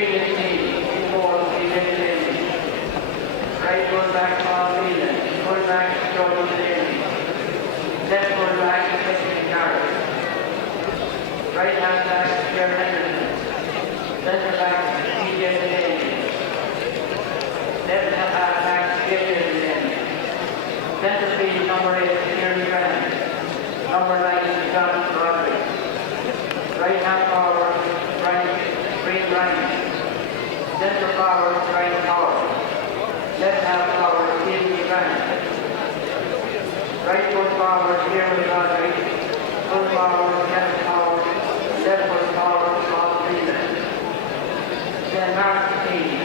Fenians team, in goal, Fenians team. Right full back, Paul Fenians. Full back, Jordan Daly. Left full back, Fenians Garrett. Right hand back, Jerry Henderson. Centre back, TJ Delaney. Left half back, Gabriel Delaney. Centre field, number 8, Kieran Grant. Number 9, John Broderick. Right hand forward, Green Ryan. Centre forward, Ryan Howard. Left half forward, Stephen Grant. Right foot forward, Kieran Broderick. Full forward, Kevin Howard. Left foot forward, Paul Freeman. Then Martin team,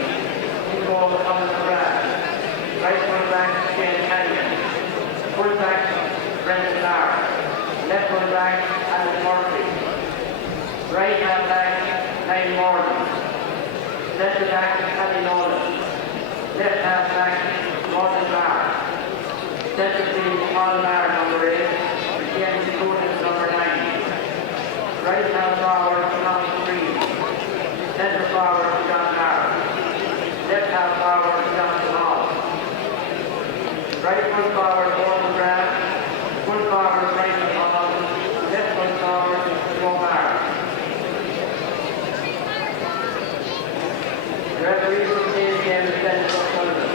in goal, Thomas McGrath. Right full back, Shane Canyon. Full back, Brendan Lark. Left full back, Alan Murphy. Right hand back, Niall Morgan. Centre back, Paddy Nolan. Left half back, Morgan Barr. Centre field, Paul Barr, number 8. James Coonan, number 9. Right hand forward, Tom Green. Centre forward, John Barr. Left half forward, John Hall. Right foot forward, Gordon Grant. Full forward, Brian Hall. Left foot forward, Joe Barr. The referee for today's game is Dennis O'Sullivan.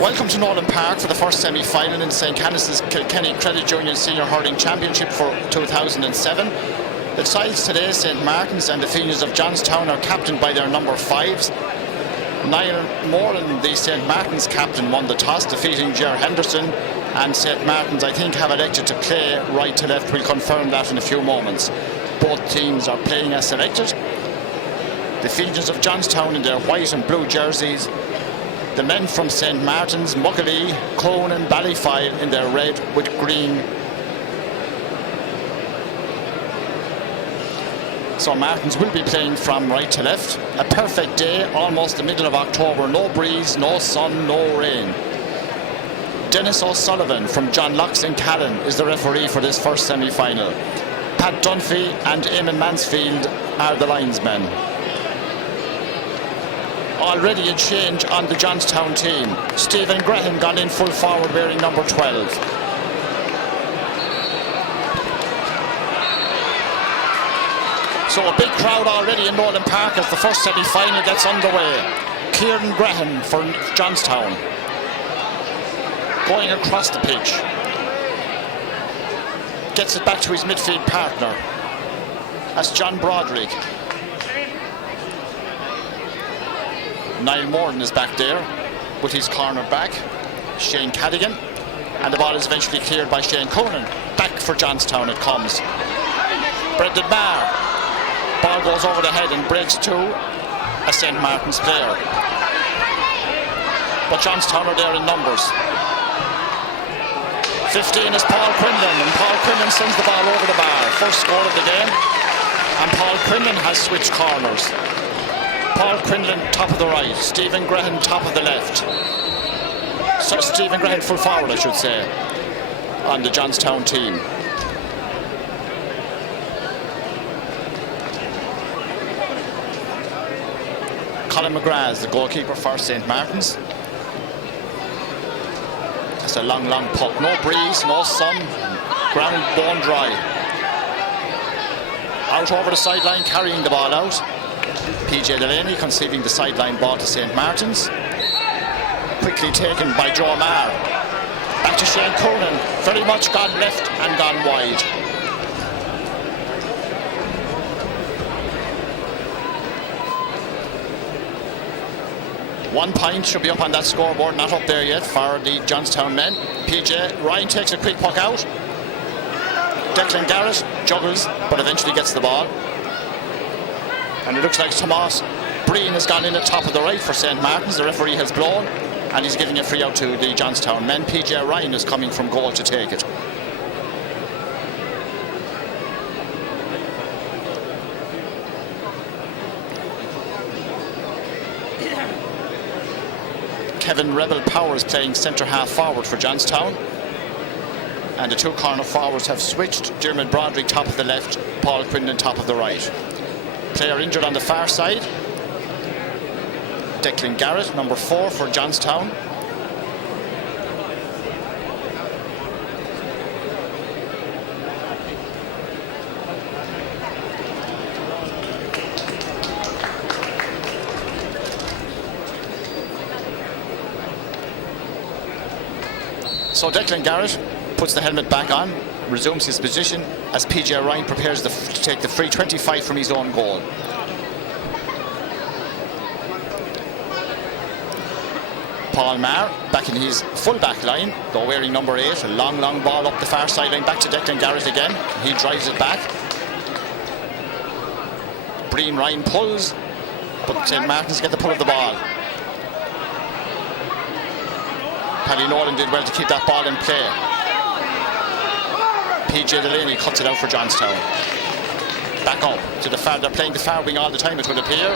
Welcome to Nolan Park for the first semi-final in St. Canice's Kilkenny Credit Union Senior Hurling Championship for 2007. The sides today, St. Martin's and the Fenians of Johnstown, are captained by their number 5s. Niall Moran, the St. Martin's captain, won the toss, defeating Jerry Henderson, and St. Martin's, I think, have elected to play right to left. We'll confirm that in a few moments. Both teams are playing as selected. The Fenians of Johnstown in their white and blue jerseys. The men from St. Martin's, Muckalee, Cone and Ballyfile in their red with green. So Martins will be playing from right to left. A perfect day, almost the middle of October. No breeze, no sun, no rain. Dennis O'Sullivan from John Locke's in Callan is the referee for this first semi-final. Pat Dunphy and Eamon Mansfield are the linesmen. Already a change on the Johnstown team. Stephen Graham gone in full forward wearing number 12. So a big crowd already in Nolan Park as the first semi-final gets underway. Kieran Graham for Johnstown. Going across the pitch. Gets it back to his midfield partner. That's John Broderick. Niall Moran is back there with his corner back, Shane Cadigan, and the ball is eventually cleared by Shane Coonan. Back for Johnstown it comes. Brendan Marr. Ball goes over the head and breaks to a St. Martin's player. But Johnstown are there in numbers. 15 is Paul Quinlan, and Paul Quinlan sends the ball over the bar. First score of the game, and Paul Quinlan has switched corners. Paul Quinlan top of the right, Stephen Graham top of the left. So Stephen Graham full forward, I should say, on the Johnstown team. Colin McGrath is the goalkeeper for St. Martin's. It's a long puck, no breeze, no sun, ground bone dry. Out over the sideline, carrying the ball out. PJ Delaney conceding the sideline ball to St. Martin's. Quickly taken by Joe Marr. Back to Shane Coonan. Very much gone left and gone wide. One point should be up on that scoreboard, not up there yet for the Johnstown men. PJ Ryan takes a quick puck out. Declan Garrett juggles, but eventually gets the ball. And it looks like Tomas Breen has gone in the top of the right for St. Martin's. The referee has blown, and he's giving a free out to the Johnstown men. PJ Ryan is coming from goal to take it. Kevin Rebel Powers playing centre half forward for Johnstown. And the two corner forwards have switched. Dermot Broderick top of the left, Paul Quinlan top of the right. Player injured on the far side. Declan Garrett, number 4 for Johnstown. So Declan Garrett puts the helmet back on, resumes his position as PJ Ryan prepares to take the free 25 from his own goal. Paul Marr back in his full back line, though wearing number 8. A long ball up the far sideline, back to Declan Garrett again. He drives it back. Breen Ryan pulls, but St. Martin's get the pull of the ball. Paddy Nolan did well to keep that ball in play. PJ Delaney cuts it out for Johnstown. Back up to the far. They're playing the far wing all the time, it would appear.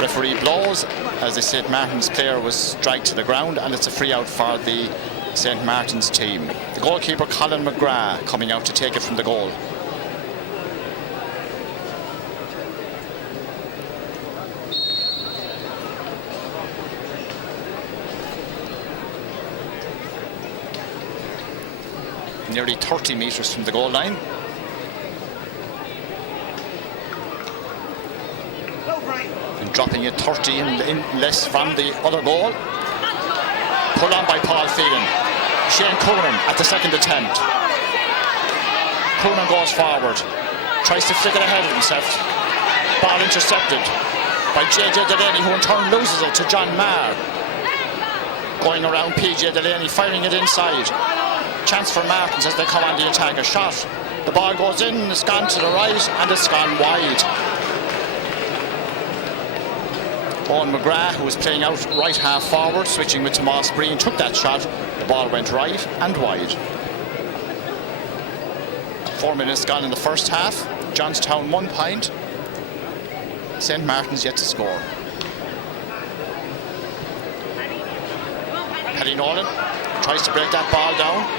Referee blows as the St. Martin's player was dragged to the ground, and it's a free out for the St. Martin's team. The goalkeeper Colin McGrath coming out to take it from the goal. Nearly 30 metres from the goal line. And dropping it 30 in less from the other goal. Pulled on by Paul Phelan. Shane Coonan at the second attempt. Coonan goes forward. Tries to flick it ahead of himself. Ball intercepted by JJ Delaney, who in turn loses it to John Marr. Going around PJ Delaney, firing it inside. Chance for Martins as they come on the attack. A shot. The ball goes in, it's gone to the right, and it's gone wide. Owen McGrath, who was playing out right half forward, switching with Tomas Breen, took that shot. The ball went right and wide. 4 minutes gone in the first half. Johnstown 1 point. St. Martin's yet to score. Paddy Nolan tries to break that ball down.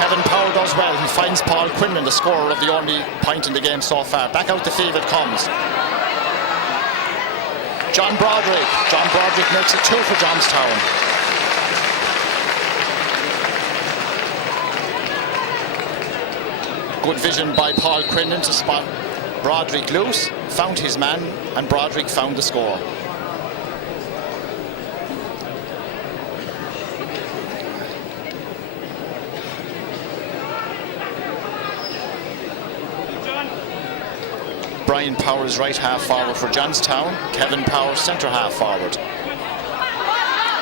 Kevin Powell does well. He finds Paul Quinlan, the scorer of the only point in the game so far. Back out the field it comes. John Broderick. John Broderick makes it 2 for Johnstown. Good vision by Paul Quinlan to spot Broderick loose. Found his man, and Broderick found the score. Brian Powers right half forward for Johnstown. Kevin Powers centre half forward.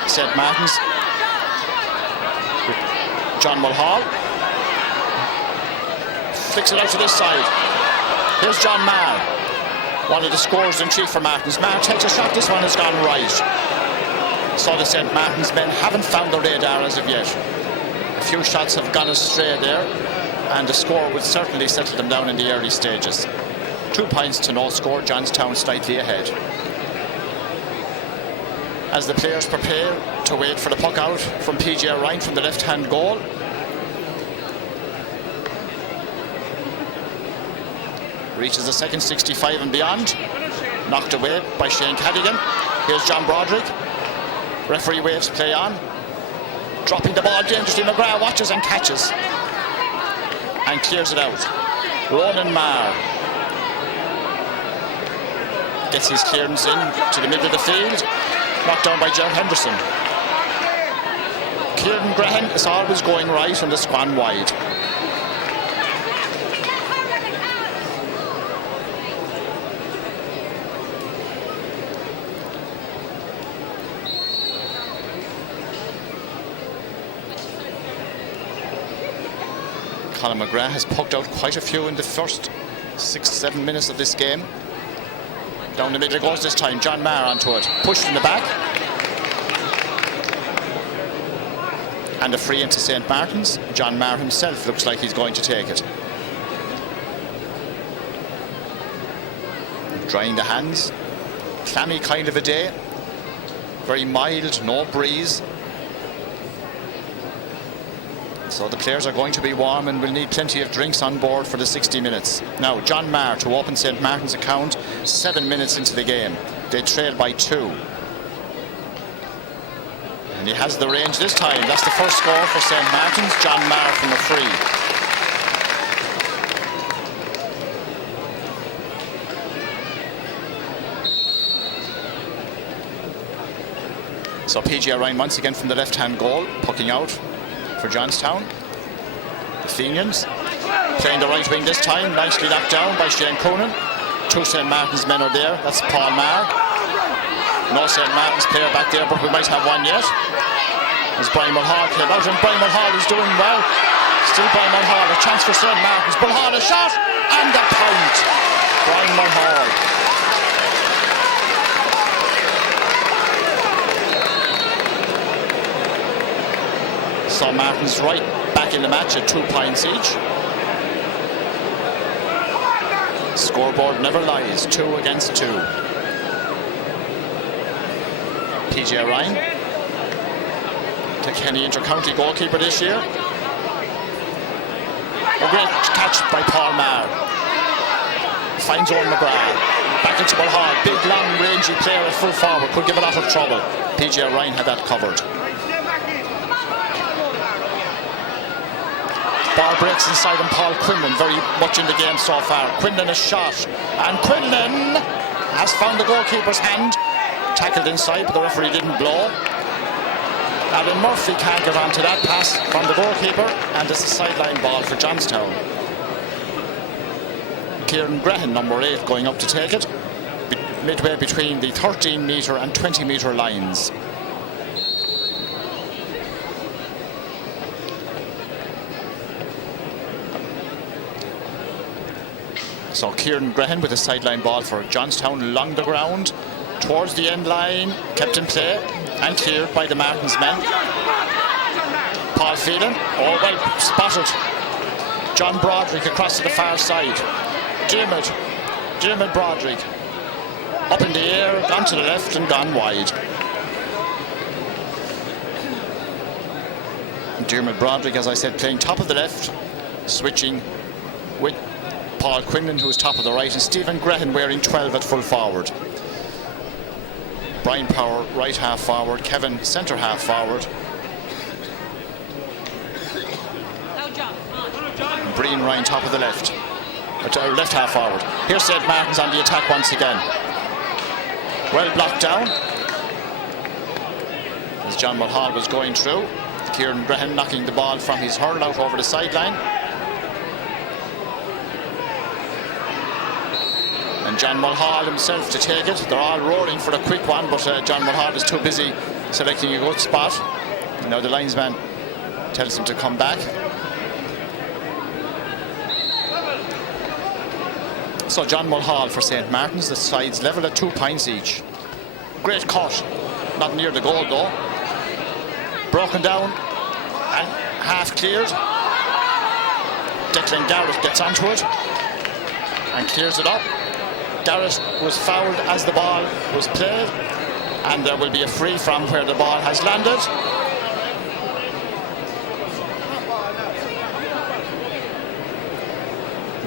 St. Martin's with John Mulhall. Flicks it out to this side. Here's John Marr, one of the scorers in chief for Martin's. Marr takes a shot. This one has gone right. So the St. Martin's men haven't found the radar as of yet. A few shots have gone astray there, and the score would certainly settle them down in the early stages. 2 points to no score. Johnstown slightly ahead. As the players prepare to wait for the puck out from PJ Ryan from the left-hand goal. Reaches the second 65 and beyond. Knocked away by Shane Cadigan. Here's John Broderick. Referee waves play on. Dropping the ball dangerously. McGrath watches and catches. And clears it out. Ronan Marr gets his clearance in to the middle of the field. Knocked down by Gerald Henderson. Kieran Graham is always going right and it's gone wide. Colin McGrath has poked out quite a few in the first 6-7 minutes of this game. Down the middle it goes this time. John Marr onto it. Pushed in the back. And a free into St. Martin's. John Marr himself looks like he's going to take it. Drying the hands. Clammy kind of a day. Very mild, no breeze. So the players are going to be warm and will need plenty of drinks on board for the 60 minutes. Now, John Marr to open St. Martin's account 7 minutes into the game. They trail by 2. And he has the range this time. That's the first score for St. Martin's. John Marr from a free. So PJ Ryan once again from the left-hand goal, pucking out for Johnstown. The Fenians playing the right wing this time, nicely knocked down by Shane Coonan. 2 St. Martin's men are there. That's Paul Marr. No St. Martin's player back there, but we might have one yet. As Brian Mulhall came out, and Brian Mulhall is doing well. Still Brian Mulhall, a chance for St. Martin's. Mulhall a shot, and a point. Brian Mulhall. So Martin's right back in the match at 2 points each. Scoreboard never lies, 2 against 2. PJ Ryan, the Kenny inter-county goalkeeper this year. A great catch by Paul Marr. Finds Owen McGrath. Back into Mulhall. Big, long, rangy player at full forward. Could give a lot of trouble. PJ Ryan had that covered. Ball breaks inside and Paul Quinlan very much in the game so far. Quinlan a shot, and Quinlan has found the goalkeeper's hand. Tackled inside, but the referee didn't blow. Alan Murphy can't get onto that pass from the goalkeeper, and it's a sideline ball for Johnstown. Kieran Graham, number 8, going up to take it, midway between the 13-metre and 20-metre lines. So Kieran Graham with a sideline ball for Johnstown along the ground, towards the end line, kept in play and cleared by the Martins men. Paul Phelan, oh well spotted. John Broderick across to the far side. Dermot Broderick up in the air, gone to the left and gone wide. Dermot Broderick, as I said, playing top of the left, switching with Paul Quinlan, who is top of the right, and Stephen Graham wearing 12 at full forward. Brian Power, right half forward. Kevin, centre half forward. And Brian Ryan, top of the left. Left half forward. Here's St. Martin's on the attack once again. Well blocked down. As John Mulhall was going through. Kieran Graham knocking the ball from his hurl out over the sideline. And John Mulhall himself to take it. They're all roaring for a quick one, but John Mulhall is too busy selecting a good spot. Now the linesman tells him to come back. So John Mulhall for St. Martin's. The sides level at 2 points each. Great cut. Not near the goal though. Broken down and half cleared. Declan Garrett gets onto it and clears it up. Garrett was fouled as the ball was played, and there will be a free from where the ball has landed.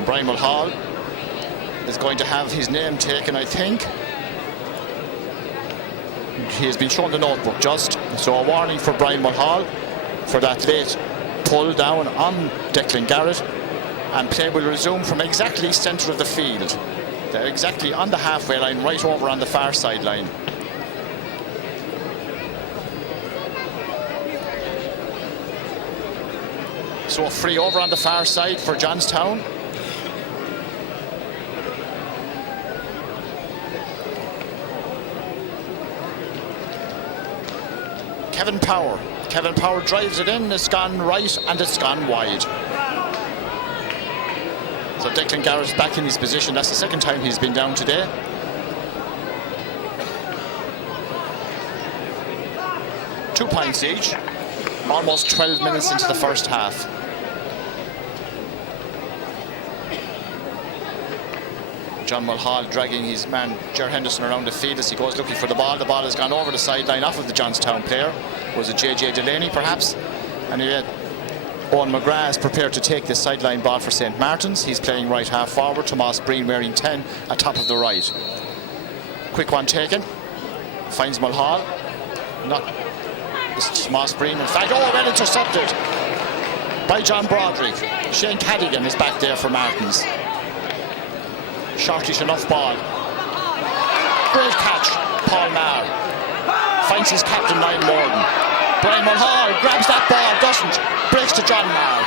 Brian Mulhall is going to have his name taken, I think. He has been shown the notebook just, so a warning for Brian Mulhall for that late pull down on Declan Garrett. And play will resume from exactly centre of the field. They're exactly on the halfway line, right over on the far sideline. So free over on the far side for Johnstown. Kevin Power. Kevin Power drives it in, it's gone right and it's gone wide. So Declan Garrett's back in his position. That's the second time he's been down today. Two points each. Almost 12 minutes into the first half. John Mulhall dragging his man Ger Henderson around the field as he goes looking for the ball. The ball has gone over the sideline off of the Johnstown player. Was it JJ Delaney perhaps? And yet Owen McGrath is prepared to take this sideline ball for St. Martin's. He's playing right half forward. Tomas Breen wearing 10 atop of the right. Quick one taken. Finds Mulhall. Not this Tomas Breen. In fact, oh, well intercepted by John Broderick. Shane Cadigan is back there for Martins. Shortish enough ball. Great catch, Paul Maher. Finds his captain, Niall Morden. Brian Mulhall grabs that ball, doesn't. Breaks to John Maher.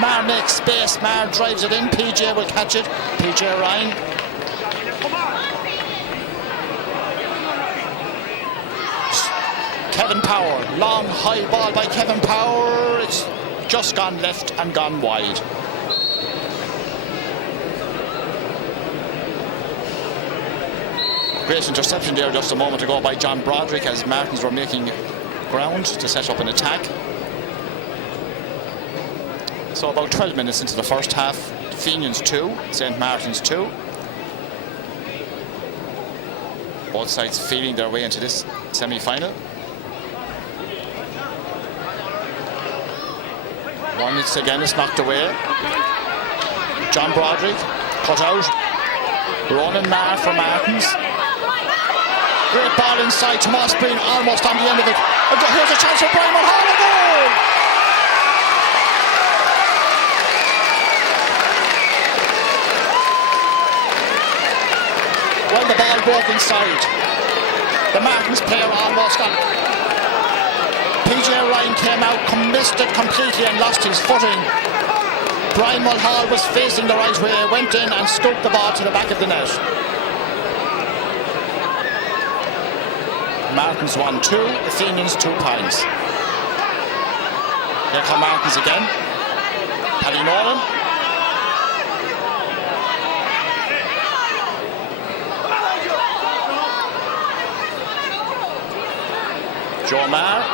Maher makes space, Maher drives it in. PJ will catch it. PJ Ryan. Kevin Power, long high ball by Kevin Power. It's just gone left and gone wide. Great interception there just a moment ago by John Broderick as Martins were making ground to set up an attack. So about 12 minutes into the first half, Fenians 2, St. Martin's 2. Both sides feeling their way into this semi-final. Once again it's knocked away. John Broderick cut out. Ronan Maher for Martins. Great ball inside. Tomas Breen almost on the end of it. Here's a chance for Brian Mulhall. A goal! Well, the ball broke inside. The Martins player almost got it. PJ Ryan came out, missed it completely and lost his footing. Brian Mulhall was facing the right way, went in and scooped the ball to the back of the net. Martins 1-2, the Fenians 2 points. Here come Martins again. Paddy Nolan. Joe Maher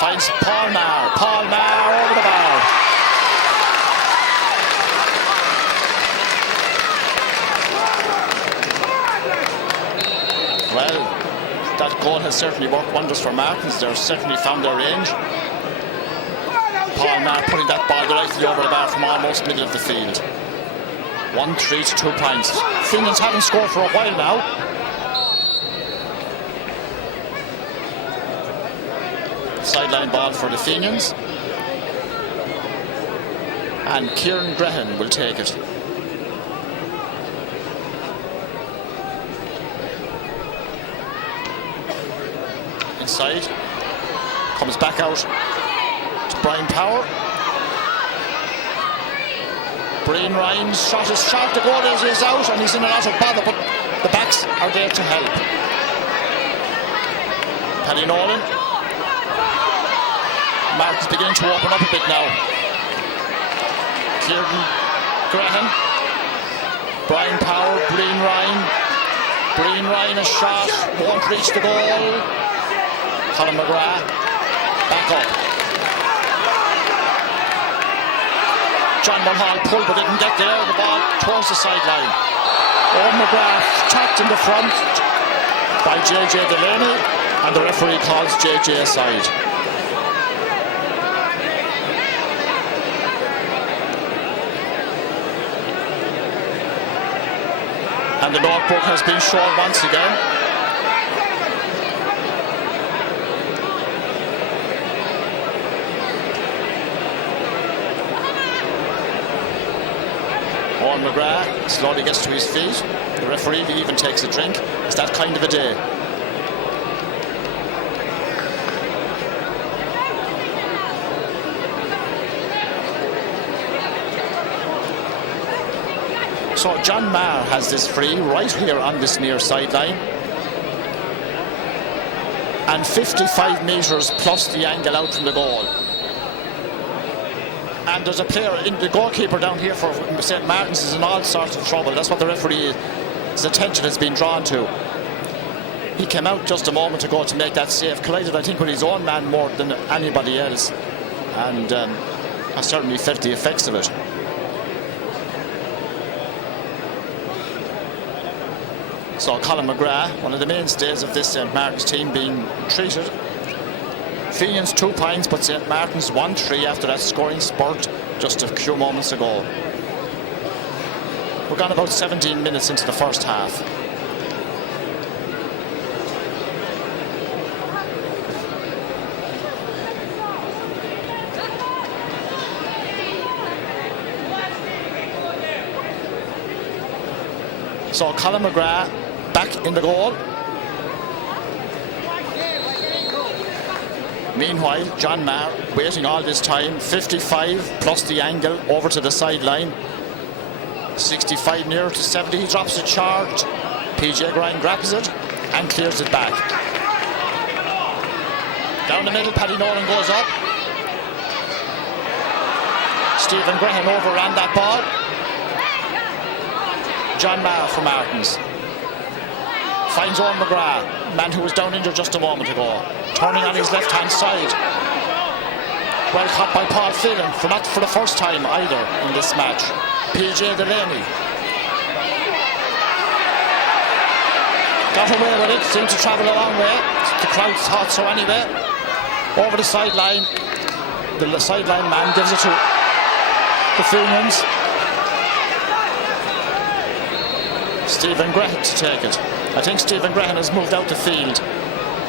finds Paul Maher. Paul Maher over the bar. Well, that goal has certainly worked wonders for Martins. They've certainly found their range. Paul Maher putting that ball directly over the bar from almost middle of the field. 1-3 to 2 points. Fenians haven't scored for a while now. Sideline ball for the Fenians. And Kieran Grehan will take it. Inside. Comes back out to Brian Power. Brian Ryan's shot is shot. The goal is out and he's in a lot of bother, but the backs are there to help. Paddy Nolan. Martin's beginning to open up a bit now. Kieran Graham. Brian Power, Brian Ryan. Brian Ryan a shot, won't reach the goal. Colin McGrath, back up. John Mulhall pulled but didn't get there. The ball towards the sideline. Owen McGrath tapped in the front by JJ Delaney, and the referee calls JJ aside. And the notebook has been shown once again. Owen McGrath slowly gets to his feet. The referee even takes a drink. It's that kind of a day. So John Maher has this free right here on this near sideline. And 55 metres plus the angle out from the goal. And there's a player, in the goalkeeper down here for St. Martin's is in all sorts of trouble. That's what the referee's attention has been drawn to. He came out just a moment ago to make that save. Collided, I think, with his own man more than anybody else. And has certainly felt the effects of it. So Colin McGrath, one of the mainstays of this St. Martin's team, being treated. Fenians 2 points, but St. Martin's 1-3 after that scoring spurt just a few moments ago. We're gone about 17 minutes into the first half. So Colin McGrath back in the goal. Meanwhile, John Maher waiting all this time. 55 plus the angle over to the sideline. 65 near to 70. He drops a charge. PJ Grind grabs it and clears it back. Down the middle, Paddy Nolan goes up. Stephen Graham overran that ball. John Maher for Martins. Finds Owen McGrath, man who was down injured just a moment ago. Turning on his left-hand side. Well caught by Paul Phelan, not for the first time either in this match. PJ Delaney. Got away with it, seemed to travel a long way. The crowd thought so anyway. Over the sideline. The sideline man gives it to the Fenians. Stephen Graham to take it. I think Stephen Graham has moved out the field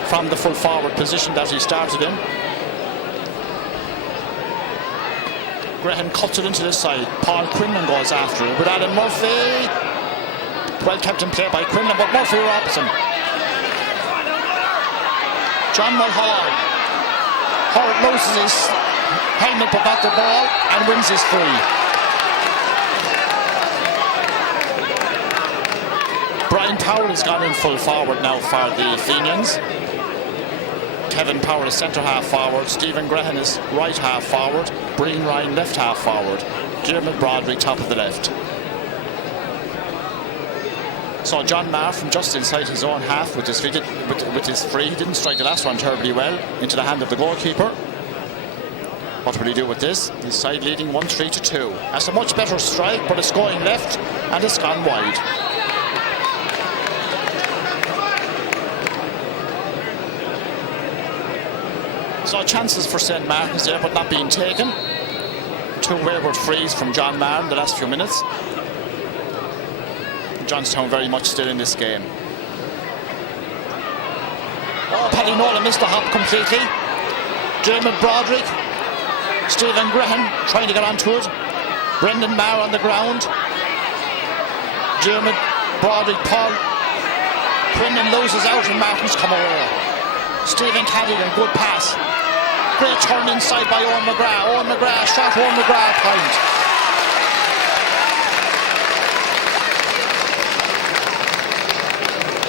from the full forward position that he started in. Graham cuts it into the side. Paul Quinlan goes after it with Alan Murphy. Well kept in play by Quinlan, but Murphy robs him. John Mulhall. Howard loses his helmet but not the ball and wins his free. Brian Powell has gone in full forward now for the Fenians. Kevin Powell is centre half forward. Stephen Graham is right half forward. Breen Ryan left half forward. Dermot Broderick top of the left. So John Maher from just inside his own half with his free. He didn't strike the last one terribly well into the hand of the goalkeeper. What will he do with this? He's side leading 1-3-2. That's a much better strike, but it's going left and it's gone wide. So chances for St. Martin's there, but not being taken. 2 wayward frees from John Maher in the last few minutes. Johnstown very much still in this game. Oh, Paddy Nolan missed the hop completely. Dermot Broderick. Stephen Graham trying to get onto it. Brendan Maher on the ground. Dermot Broderick, Paul Quinlan loses out and Martins come away. Stephen Cadigan, good pass. Great turn inside by Owen McGrath. Owen McGrath shot, Owen McGrath point.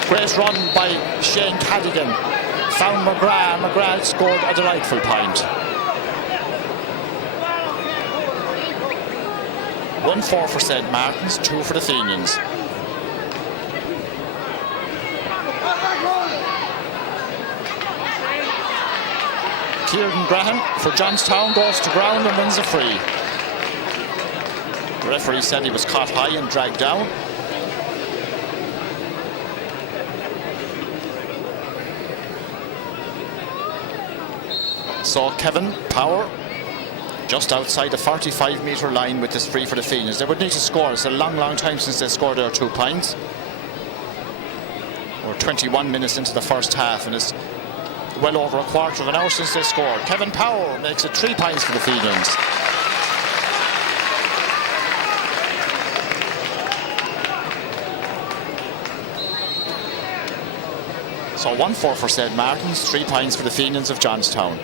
Great run by Shane Cadigan. Found McGrath. McGrath scored a delightful point. 1-4 for St. Martin's, 2 for the Fenians. Kieran Graham for Johnstown goes to ground and wins a free. The referee said he was caught high and dragged down. So Kevin Power just outside the 45-metre line with this free for the Fenians. They would need to score. It's a long, long time since they scored their 2 points. We're 21 minutes into the first half and it's well over a quarter of an hour since they scored. Kevin Power makes it 3 points for the Fenians. So 1-4 for St. Martin's, 3 points for the Fenians of Johnstown.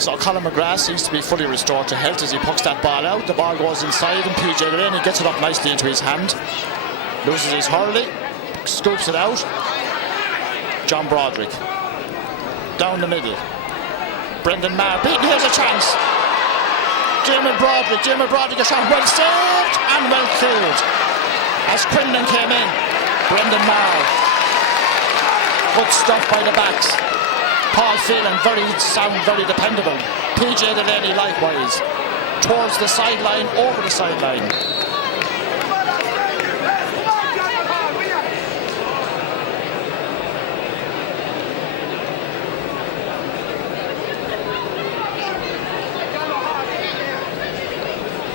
So Colin McGrath seems to be fully restored to health as he pucks that ball out. The ball goes inside and PJ Delaney gets it up nicely into his hand. Loses his hurley, scoops it out. John Broderick. Down the middle. Brendan Maher beaten, here's a chance. Jimmy Broderick, a shot well saved and well killed. As Quinlan came in, Brendan Maher. Good stuff by the backs. Paul Phelan, very sound, very dependable. PJ Delaney likewise. Towards the sideline, over the sideline.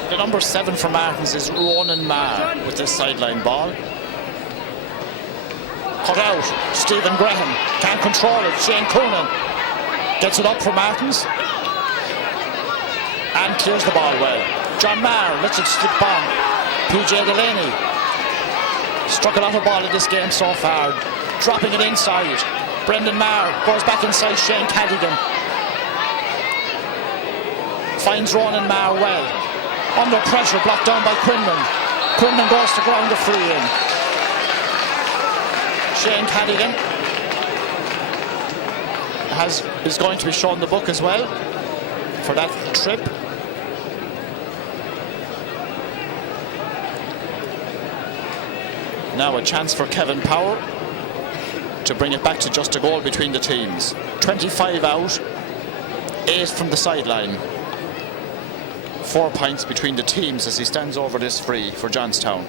The number 7 for Martins is Ronan Maher with this sideline ball. Cut out, Stephen Graham, can't control it. Shane Coonan gets it up for Martins and clears the ball well. John Maher lets it slip on. PJ Delaney struck a lot of ball in this game so far, dropping it inside. Brendan Maher goes back inside Shane Cadigan. Finds Ronan Maher well. Under pressure, blocked down by Quinlan. Quinlan goes to ground the free in. Shane Cadigan is going to be shown the book as well for that trip. Now a chance for Kevin Power to bring it back to just a goal between the teams. 25 out, 8 from the sideline. 4 points between the teams as he stands over this free for Johnstown.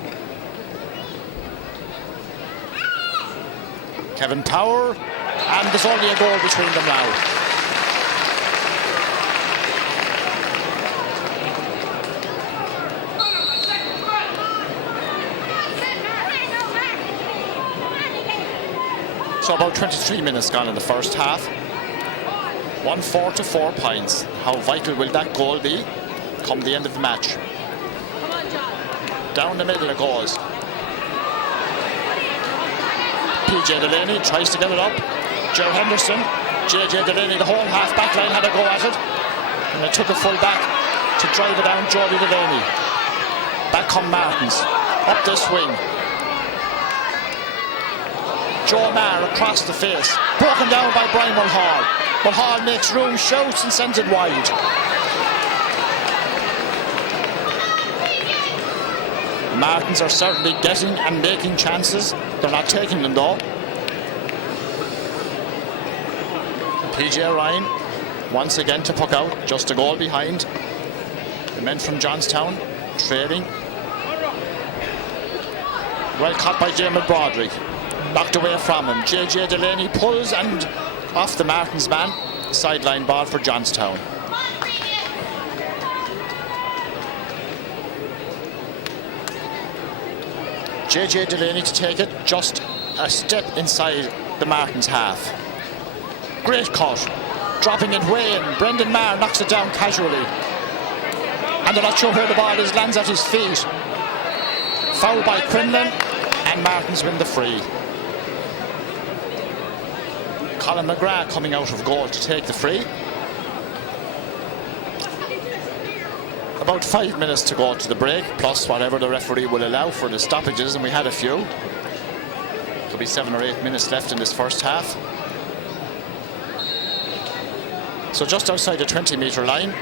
Kevin Power, and there's only a goal between them now. So about 23 minutes gone in the first half. 1-4 to 4 points. How vital will that goal be come the end of the match? Down the middle it goes. PJ Delaney tries to get it up. Joe Henderson, JJ Delaney, the whole half back line had a go at it. And they took a full back to drive it down. Jody Delaney. Back come Martins. Up this wing. Joe Maher across the face. Broken down by Brian Mulhall. Mulhall makes room, shouts and sends it wide. Martins are certainly getting and making chances. They're not taking them though. PJ Ryan once again to puck out, just a goal behind. The men from Johnstown trailing. Well caught by Jamie Broderick. Knocked away from him. JJ Delaney pulls and off the Martins man. Sideline ball for Johnstown. JJ Delaney to take it just a step inside the Martins half. Great cut. Dropping it way in. Brendan Maher knocks it down casually. And they're not sure where the ball is. Lands at his feet. Foul by Quinlan. And Martins win the free. Colin McGrath coming out of goal to take the free. About 5 minutes to go to the break, plus whatever the referee will allow for the stoppages, and we had a few. Could be 7 or 8 minutes left in this first half. So just outside the 20-metre line,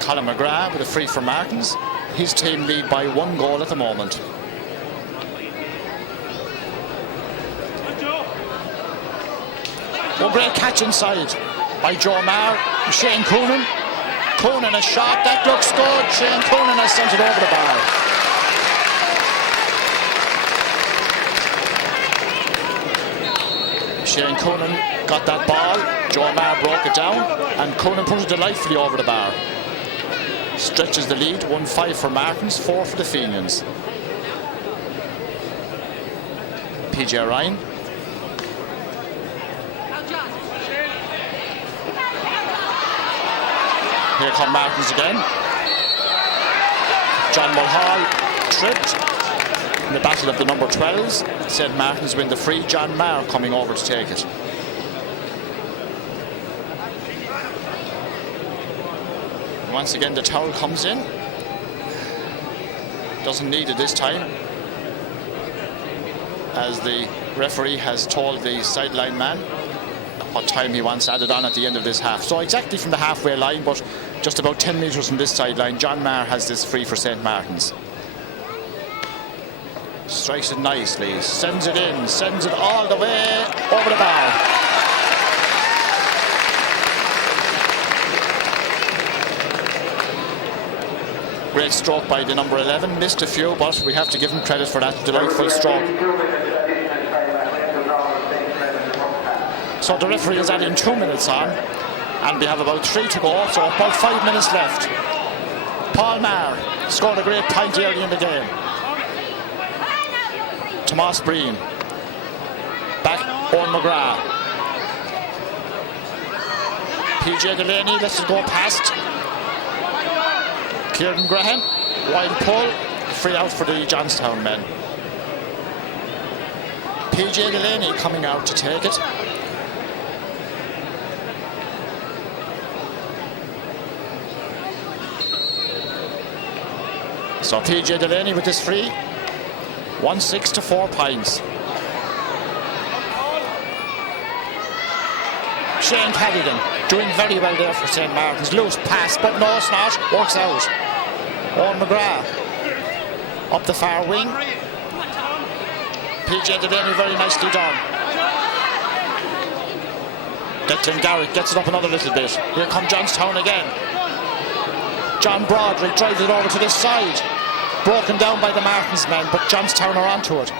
Colin McGrath with a free for Martins. His team lead by 1 goal at the moment. One great catch inside by Joe Maher. Shane Coonan. Coonan a shot, that looks good. Shane Coonan has sent it over the bar. Shane Coonan got that ball. Joe Maher broke it down and Coonan put it delightfully over the bar. Stretches the lead, 1-5 for Martins, 4 for the Fenians. PJ Ryan. Here come Martins again. John Mulhall tripped in the battle of the number 12s. St. Martin's win the free. John Maher coming over to take it. Once again, the towel comes in. Doesn't need it this time, as the referee has told the sideline man what time he wants added on at the end of this half. So exactly from the halfway line, but just about 10 metres from this sideline, John Maher has this free for St. Martin's. Strikes it nicely, sends it in, sends it all the way over the bar. Great stroke by the number 11, missed a few, but we have to give him credit for that delightful stroke. So the referee is adding 2 minutes on, and we have about 3 to go, so about 5 minutes left. Paul Maher scored a great point early in the game. Tomas Breen. Back Owen McGrath. PJ Delaney lets it go past. Kieran Graham, wide pull, free out for the Johnstown men. PJ Delaney coming out to take it. So PJ Delaney with this free, 1-6 to 4 points. Shane Cadigan doing very well there for St. Martin's. Loose pass, but no, it's not. Works out. Owen McGrath up the far wing. PJ Delaney very nicely done. Declan Garrett gets it up another little bit. Here come Johnstown again. John Broderick drives it over to this side. Broken down by the Martins men, but Johnstown are onto it.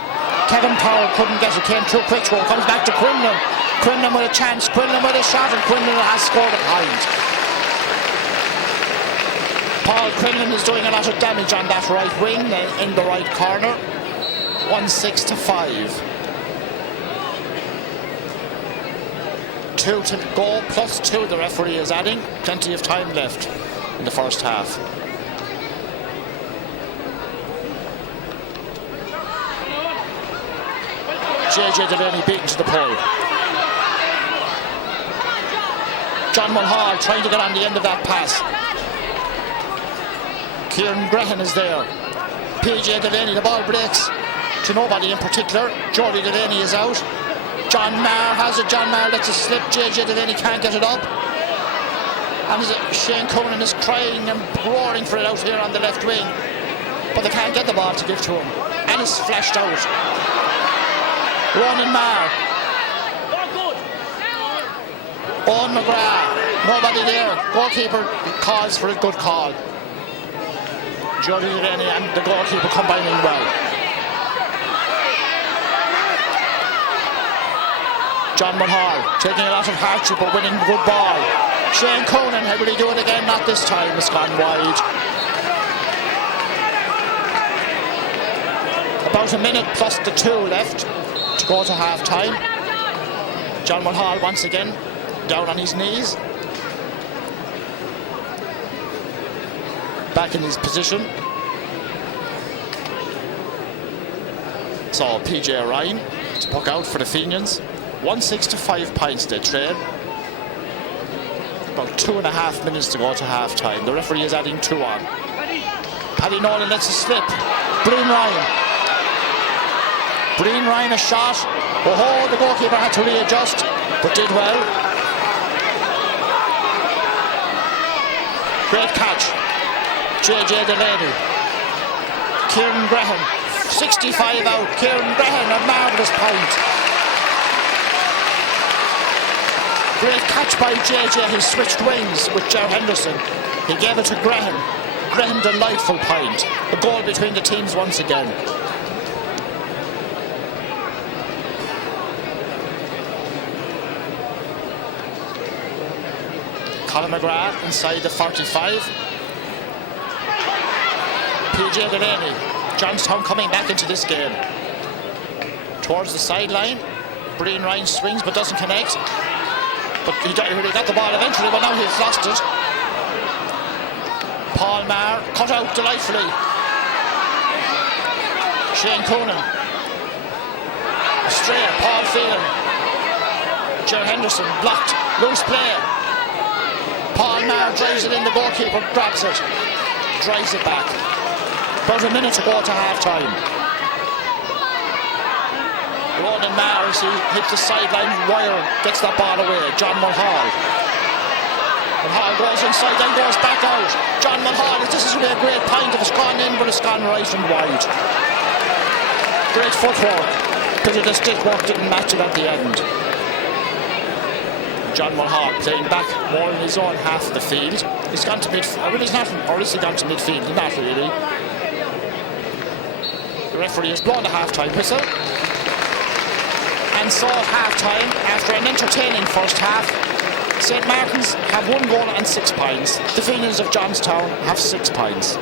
Kevin Powell couldn't get it, came too quick to him. Comes back to Quinlan. Quinlan with a chance, Quinlan with a shot, and Quinlan has scored a point. Paul Quinlan is doing a lot of damage on that right wing in the right corner. 1-6 to 5. 2 to go, plus 2 the referee is adding. Plenty of time left in the first half. JJ Delaney beaten to the pole. John Mulhall trying to get on the end of that pass. Kieran Graham is there. PJ Delaney, the ball breaks to nobody in particular. Jordy Delaney is out. John Maher has it. John Maher lets it slip. JJ Delaney can't get it up. And Shane Coonan is crying and roaring for it out here on the left wing. But they can't get the ball to give to him. And it's flashed out. Ronan Maher. Owen McGrath. Nobody there. Goalkeeper calls for a good call. Jordy Delaney and the goalkeeper combining well. John Mulhall taking a lot of hardship but winning the good ball. Shane Coonan, how will he do it again? Not this time, it's gone wide. About a minute plus the 2 left to go to half time. John Mulhall once again down on his knees. Back in his position. So PJ Ryan to puck out for the Fenians. 1-6 to 5 points they trail. About 2.5 minutes to go to half time. The referee is adding 2 on. Paddy Nolan lets it slip. Breen Ryan. Breen Ryan a shot. Oh, the goalkeeper had to readjust, but did well. Great catch. JJ Delaney. Kieran Graham. 65 out. Kieran Graham, a marvellous point. Great catch by JJ. He switched wings with Joe Henderson. He gave it to Graham. Graham, delightful point. A goal between the teams once again. Colin McGrath inside the 45. PJ Delaney. Johnstown coming back into this game. Towards the sideline. Breen Ryan swings but doesn't connect. But he got the ball eventually, but now he's lost it. Paul Maher cut out delightfully. Shane Coonan. Straight, Paul Phelan. Ger Henderson blocked. Loose play. Paul Maher drives it in, the goalkeeper grabs it. Drives it back. About a minute to go to half time. Ronan Maher, as he hits the sideline wire, gets that ball away. John Mulhall. Mulhall goes inside, then goes back out. John Mulhall, this is really a great point. If it's gone in, but it's gone right and wide. Great footwork. Because the stick work didn't match it at the end. John Mulhall playing back more in his own half of the field. He's gone to midfield. Well, he's not, or is he gone to midfield? Not really. The referee has blown the half-time whistle. And so at half-time, after an entertaining first half, St. Martin's have 1 goal and 6 points. The Fenians of Johnstown have 6 points.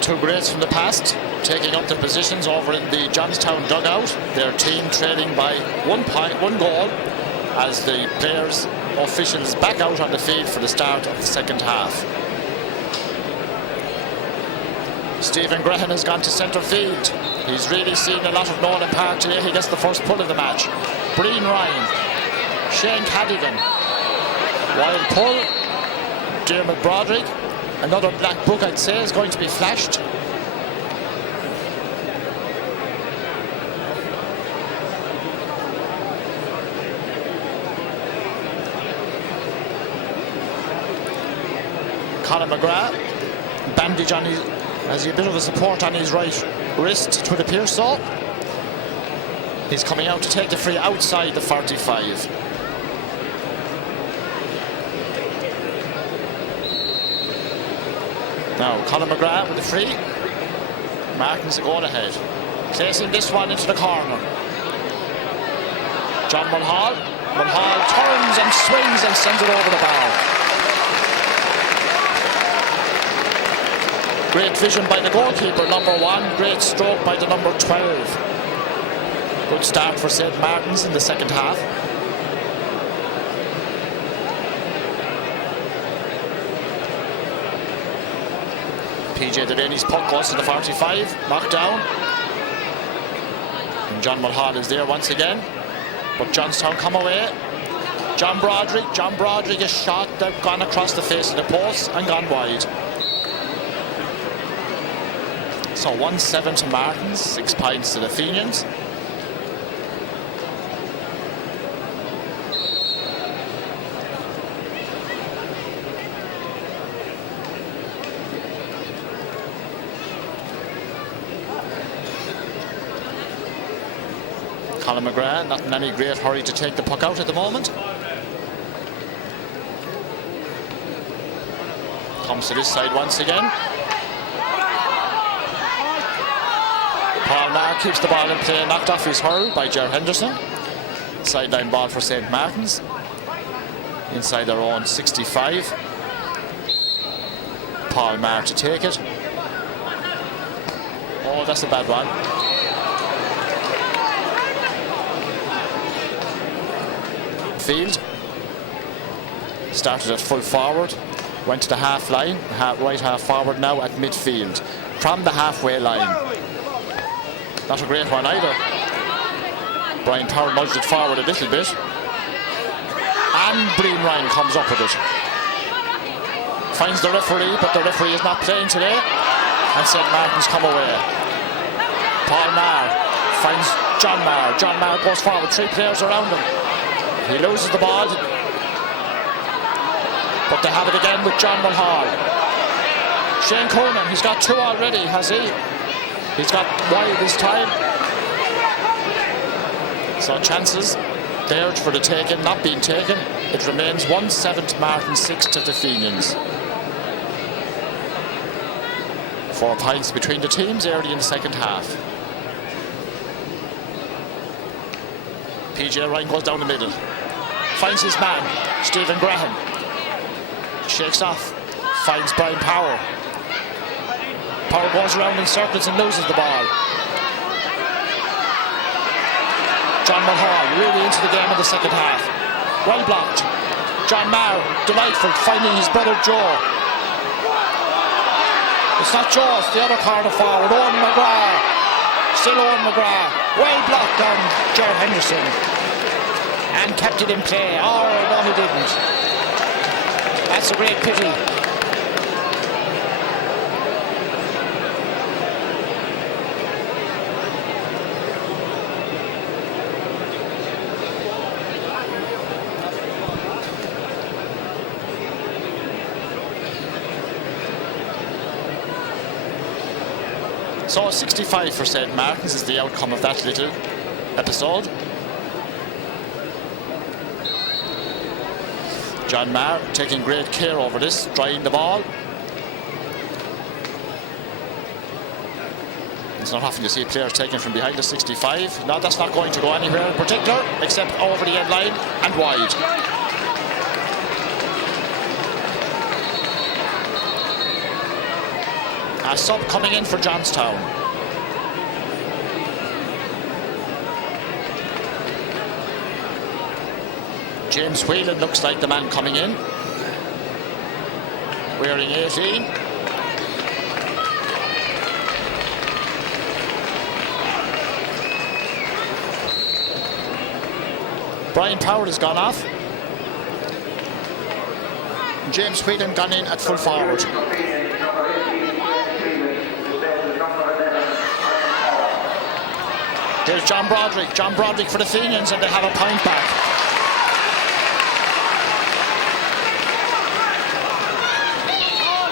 Two greats from the past taking up their positions over in the Johnstown dugout. Their team trailing by 1 goal as the players, officials back out on the field for the start of the second half. Stephen Graham has gone to centre field. He's really seen a lot of Nolan Park today. He gets the first pull of the match. Breen Ryan, Shane Cadigan, wild pull. Dermot Broderick. Another black book, I'd say, is going to be flashed. Colin McGrath, bandage on his, has a bit of a support on his right wrist, it would appear so. He's coming out to take the free outside the 45. Now, Colin McGrath with the free. Martin's a goal ahead. Placing this one into the corner. John Mulhall. Mulhall turns and swings and sends it over the bar. Great vision by the goalkeeper, number 1. Great stroke by the number 12. Good start for St. Martin's in the second half. PJ Delaney's puck goes to the 45, knocked down. And John Mulhall is there once again. But Johnstown come away. John Broderick is shot, they've gone across the face of the post and gone wide. So 1-7 to Martins, 6 points to the Fenians. Colin McGrath not in any great hurry to take the puck out at the moment. Comes to this side once again. Paul Maher keeps the ball in play, knocked off his hurl by Ger Henderson. Sideline ball for St. Martin's. Inside their own 65. Paul Maher to take it. Oh, that's a bad one. Field. Started at full forward. Went to the half line. Right half forward now at midfield. From the halfway line. Not a great one either. Brian Power nudged it forward a little bit. And Bream Ryan comes up with it. Finds the referee, but the referee is not playing today. And St. Martin's come away. Paul Maher finds John Maher. John Maher goes forward, 3 players around him. He loses the ball. But they have it again with John Mulhall. Shane Conan, he's got 2 already, has he? He's got wide this time. So chances there for the taking, not being taken. It remains 1-7 to Martin, 6 to the Fenians. 4 points between the teams early in the second half. PJ Ryan goes down the middle. Finds his man, Stephen Graham. Shakes off. Finds Brian Power. Power goes around in circles and loses the ball. John Mulhall really into the game in the second half. Well blocked. John Maher, delightful, finding his brother Joe. It's not Joe, it's the other corner forward, Owen McGrath. Still Owen McGrath. Well blocked on Joe Henderson. And kept it in play. Oh, no, he didn't. That's a great pity. So 65 for St. Martin's is the outcome of that little episode. John Maher taking great care over this, drying the ball. It's not often you see players taken from behind the 65. No, that's not going to go anywhere in particular, except over the end line and wide. A sub coming in for Johnstown. James Whelan looks like the man coming in. Wearing 18. Brian Power has gone off. James Whelan gone in at full forward. Here's John Broderick. John Broderick for the Fenians, and they have a point back.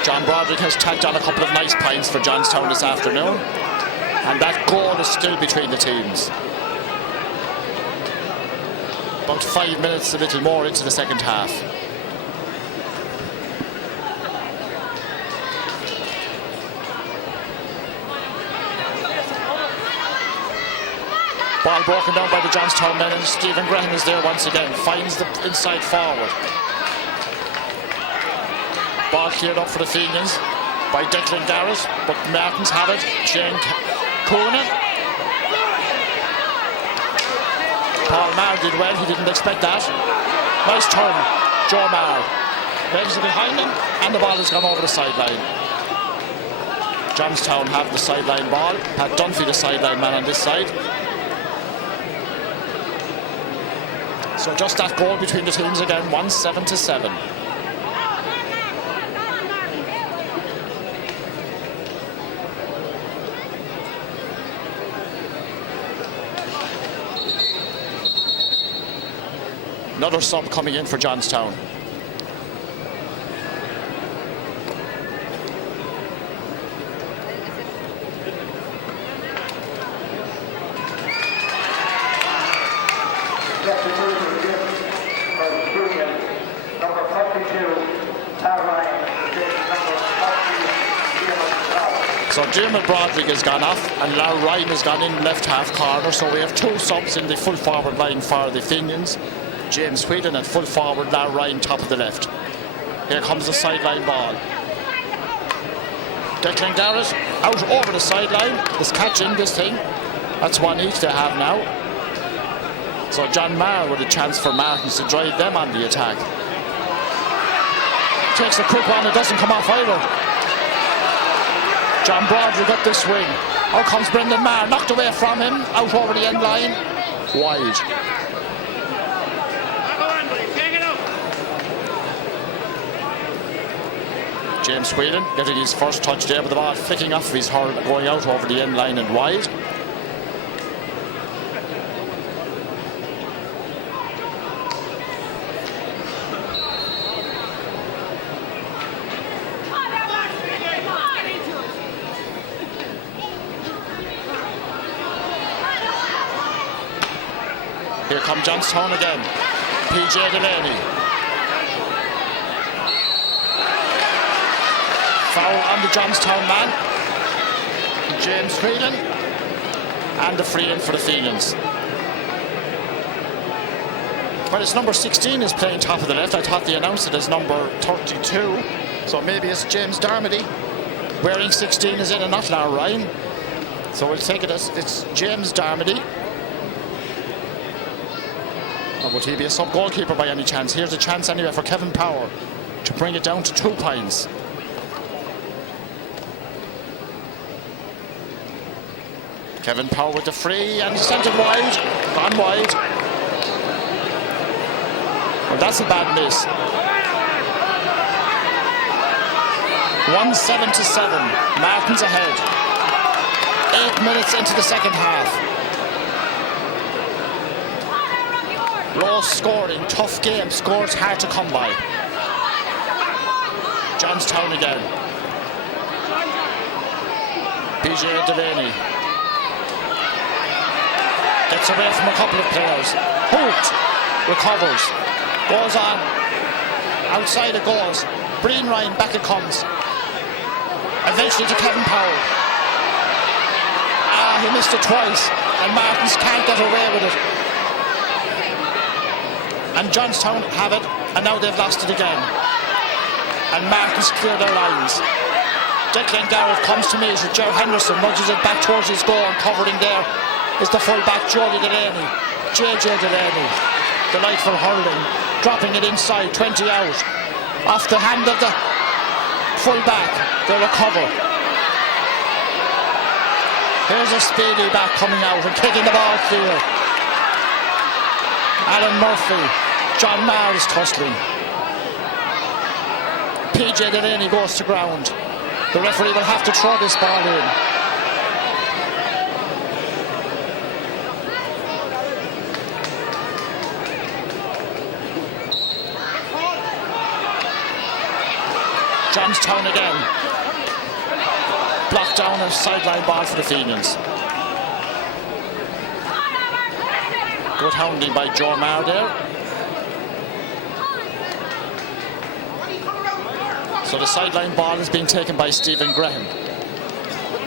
John Broderick has tagged on a couple of nice points for Johnstown this afternoon. And that goal is still between the teams. About 5 minutes, a little more into the second half. Ball broken down by the Johnstown men, and Stephen Graham is there once again. Finds the inside forward. Ball cleared up for the Fenians by Declan Garrett, but Martins have it. Shane Conan. Paul Maher did well, he didn't expect that. Nice turn, Joe Maher. Legs are behind him, and the ball has gone over the sideline. Johnstown have the sideline ball. Pat Dunphy, the sideline man on this side. So just that goal between the teams again, 1-7 to 7. Another sub coming in for Johnstown. So Dermot Broderick has gone off and Larry Ryan has gone in left half corner. So we have 2 subs in the full forward line for the Fenians. James Whelan at full forward, Larry Ryan top of the left. Here comes the sideline ball. Declan Garrett out over the sideline. Is catching this thing. That's one each they have now. So John Maher with a chance for Martins to drive them on the attack. Takes a quick one, it doesn't come off either. John Broderick got this swing. Out comes Brendan Maher, knocked away from him, out over the end line. Wide. James Whelan getting his first touch there, but the ball flicking off of his hurl, going out over the end line and wide. Here come Johnstown again. PJ Delaney. Foul on the Johnstown man. James Whelan. And the free in for the Fenians. Well, it's number 16 is playing top of the left. I thought they announced it as number 32. So maybe it's James Darmody. Wearing 16 is in and not Lar Ryan. So we'll take it as it's James Darmody. Or would he be a sub-goalkeeper by any chance? Here's a chance anyway for Kevin Power to bring it down to 2 points. Kevin Power with the free and sent it wide. Gone wide. Well, that's a bad miss. 1-7-7. Martins ahead. 8 minutes into the second half. Low scoring, tough game, scores hard to come by. Johnstown again. PJ Delaney gets away from a couple of players. Holt recovers, goes on, outside it goes. Breen Ryan, back it comes. Eventually to Kevin Powell. He missed it twice, and Martins can't get away with it. And Johnstown have it, and now they've lost it again. And Martins clear their lines. Declan Garrett comes to meet it. Joe Henderson nudges it back towards his goal, and covering there is the full-back Jody Delaney. JJ Delaney, delightful hurling, dropping it inside, 20 out. Off the hand of the full-back, they recover. Here's a speedy back coming out and kicking the ball clear. Alan Murphy, John Marr is tussling. PJ Delaney goes to ground. The referee will have to throw this ball in. Johnstown again. Blocked down a sideline ball for the Fenians. Good hounding by Joe Marr there. So the sideline ball is being taken by Stephen Graham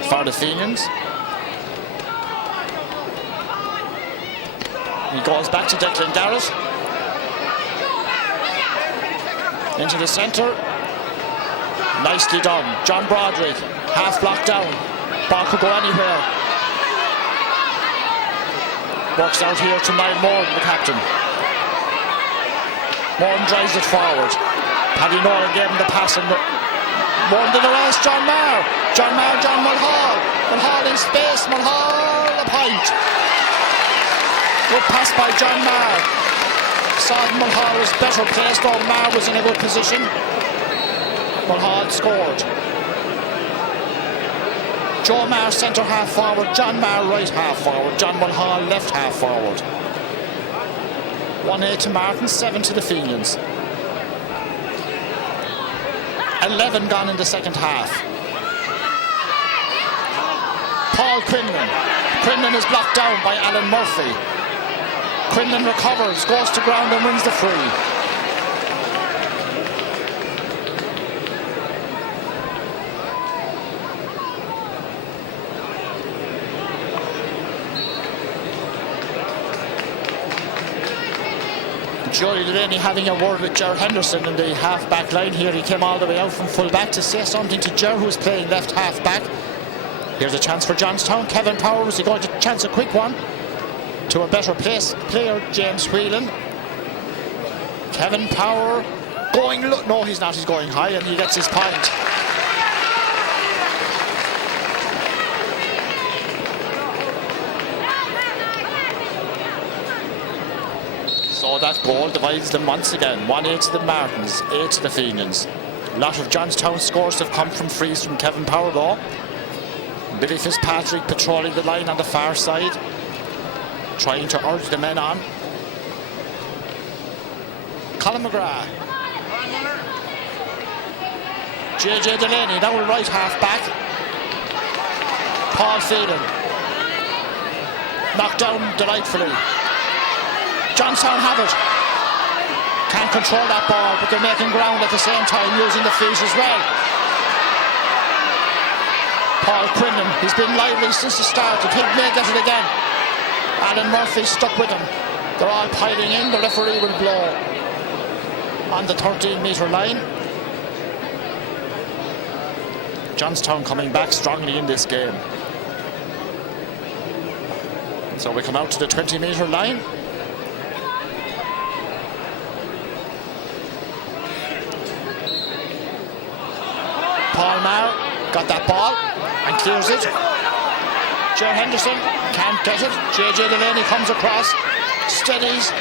for the Fenians. He goes back to Declan Garrett. Into the centre. Nicely done. John Broderick, half blocked down. Ball could go anywhere. Works out here to Niall Morgan, the captain. Morgan drives it forward. Paddy Nolan gave him the pass and Morgan did the rest. John Marr, John Mulhall. Mulhall in space. Mulhall a point. Good pass by John Marr. Saw Mulhall was better placed, though Marr was in a good position. Mulhall scored. Joe Marr centre half forward, John Marr right half forward, John Mulhall left half forward. 1-8 to Martin, 7 to the Fenians. 11 gone in the second half. Paul Quinlan. Quinlan is blocked down by Alan Murphy. Quinlan recovers, goes to ground and wins the free. Jody Delaney having a word with Ger Henderson in the half-back line here. He came all the way out from full-back to say something to Ger, who's playing left half-back. Here's a chance for Johnstown. Kevin Power, was he going to chance a quick one to a better place player, James Whelan. Kevin Power going, no he's not, he's going high and he gets his point. So that goal divides them once again. 1-8 to the Martins, 8 to the Fenians. A lot of Johnstown scores have come from frees from Kevin Power though. Billy Fitzpatrick patrolling the line on the far side, trying to urge the men on. Colin McGrath. JJ Delaney, now right half back. Paul Phelan. Knocked down delightfully. Johnstown have it. Can't control that ball, but they're making ground at the same time, using the feet as well. Paul Quinlan, he's been lively since the start. The pig may get it again. Alan Murphy stuck with him. They're all piling in. The referee will blow on the 13-metre line. Johnstown coming back strongly in this game. So we come out to the 20-metre line. Paul Maher got that ball and clears it. Joe Henderson can't get it. JJ Delaney comes across, steadies,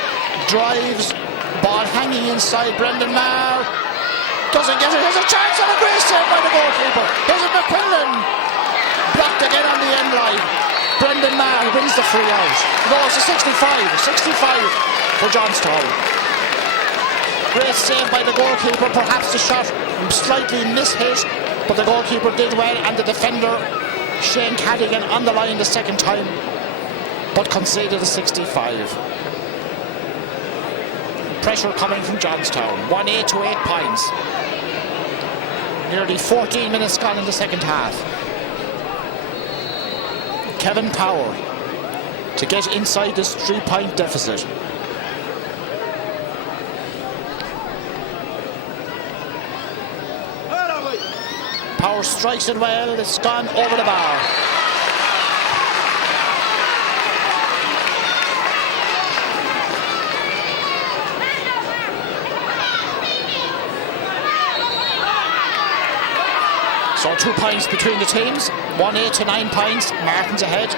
drives, ball hanging inside. Brendan Maher doesn't get it. There's a chance and a great save by the goalkeeper. Here's a McQuillan. Blocked again on the end line. Brendan Maher wins the free out. Goes to 65 for Johnstown. Great save by the goalkeeper. Perhaps the shot slightly mishit, but the goalkeeper did well, and the defender Shane Cadigan on the line the second time, but conceded a 65. Pressure coming from Johnstown. 1-8 to 8 points. Nearly 14 minutes gone in the second half. Kevin Power to get inside this 3-point deficit. Power strikes it well. It's gone over the bar. So 2 points between the teams. 1-8 to 9 points. Martin's ahead.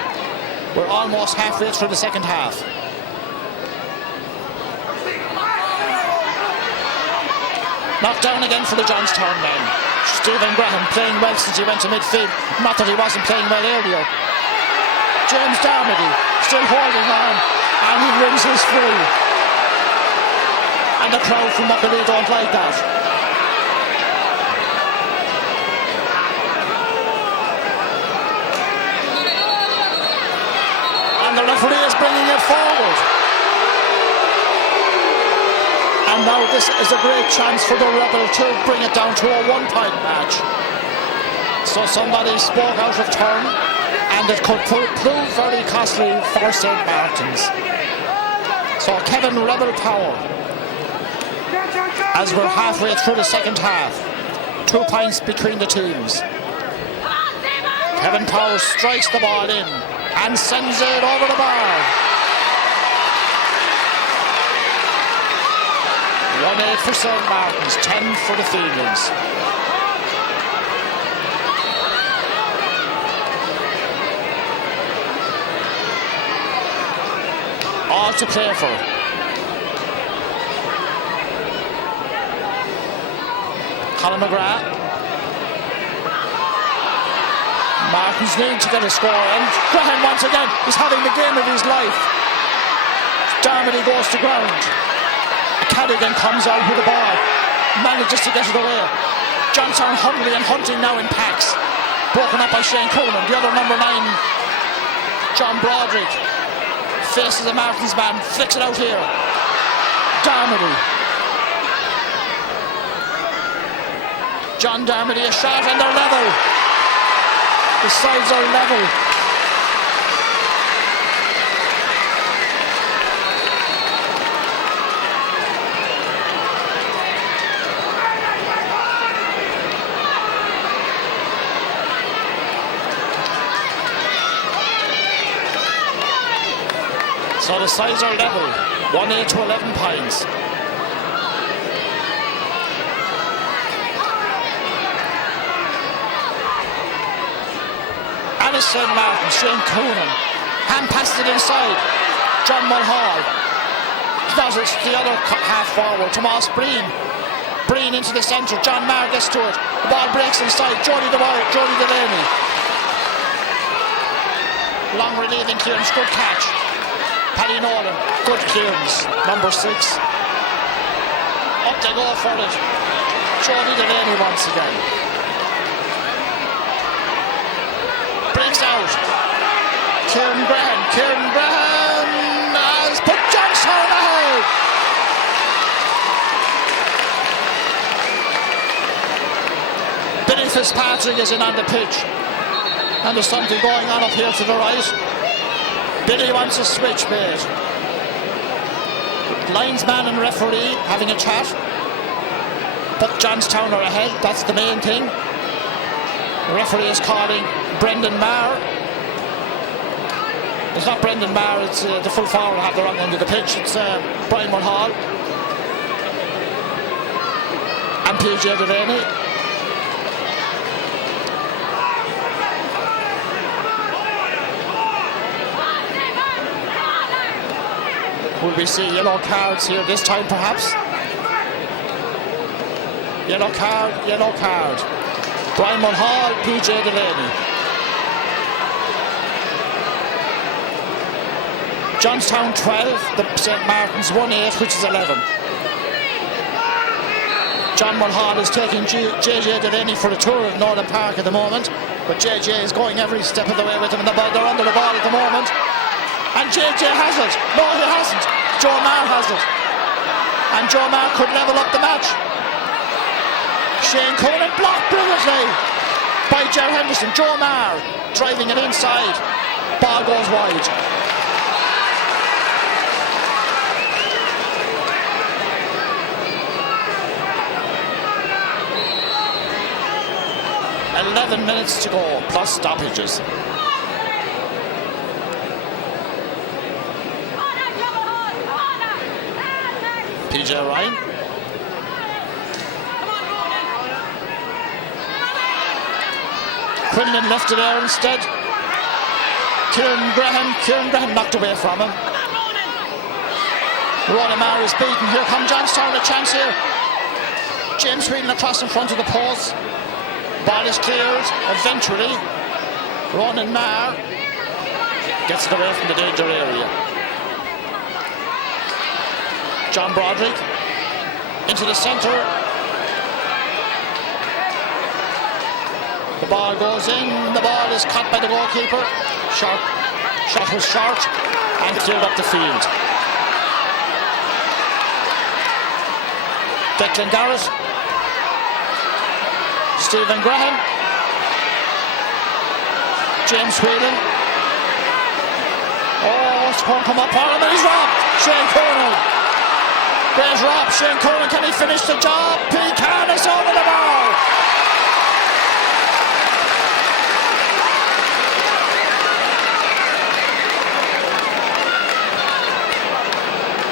We're almost halfway through the second half. Knocked down again for the Johnstown men. Stephen Graham playing well since he went to midfield. Not that he wasn't playing well earlier. James Darmody still holding on, and he wins his free. And the crowd from Muckalee don't like that. And the referee is bringing it forward. And now this is a great chance for the Rebel to bring it down to a 1-point match. So somebody spoke out of turn, and it could prove very costly for St. Martin's. So Kevin Rebel Power, as we're halfway through the second half. 2 points between the teams. Kevin Power strikes the ball in and sends it over the bar. 1-8 for St. Martin's, 10 for the Fenians. All to play for. Colin McGrath. Martin's need to get a score, and Graham once again is having the game of his life. Darmody goes to ground. Cadigan comes out with the ball, manages to get it away. Johnstown hungry and hunting now in packs. Broken up by Shane Coonan. The other number 9, John Broderick, faces a Martin's man, flicks it out here. Darmody. John Darmody, a shot, and they're level. The sides are level. So the sides are level, 1-8 to 11 points. And St. Martin, Shane Coonan, hand passed it inside. John Mulhall. That is the other half forward, Tomas Breen. Breen into the centre. John Maher gets to it. The ball breaks inside. Jody Delaney. Long relieving clearance. Good catch. Paddy Nolan. Good clearance. Number 6. Up they go for it. Jody Delaney once again. Breaks out. Kieran Graham has put Johnstown ahead. Billy Fitzpatrick is in on the pitch. And there's something going on up here to the right. Billy wants a switch made. Linesman and referee having a chat. But Johnstown are ahead, that's the main thing. The referee is calling Brendan Maher. It's not Brendan Maher, it's the full forward have the wrong end of the pitch. It's Brian Mulhall and PJ Delaney. Will we see yellow cards here this time perhaps? Yellow card. Brian Mulhall, PJ Delaney. Johnstown 12, the St. Martin's 1-8, which is 11. John Mulhall is taking JJ Delaney for a tour of Northern Park at the moment, but JJ is going every step of the way with him, and they're under the ball at the moment. And JJ has it. No, he hasn't. Joe Maher has it. And Joe Maher could level up the match. Shane Conan blocked brilliantly by Ger Henderson. Joe Maher driving it inside. Ball goes wide. .11 minutes to go, plus stoppages. PJ Ryan. Quinlan left it there instead. Kieran Graham knocked away from him. Ronan Maher is beaten. Here come Johnstown, a chance here. James Whelan across in front of the post. Ball is cleared eventually. Ronan Maher gets it away from the danger area. John Broderick into the centre. The ball goes in. The ball is caught by the goalkeeper. Shot was short and cleared up the field. Declan Garrett. Stephen Graham. James Whelan. Oh, it's going to come up for him and he's robbed. Shane Conan. There's Rob. Shane Conan, can he finish the job? P. Canis over the ball.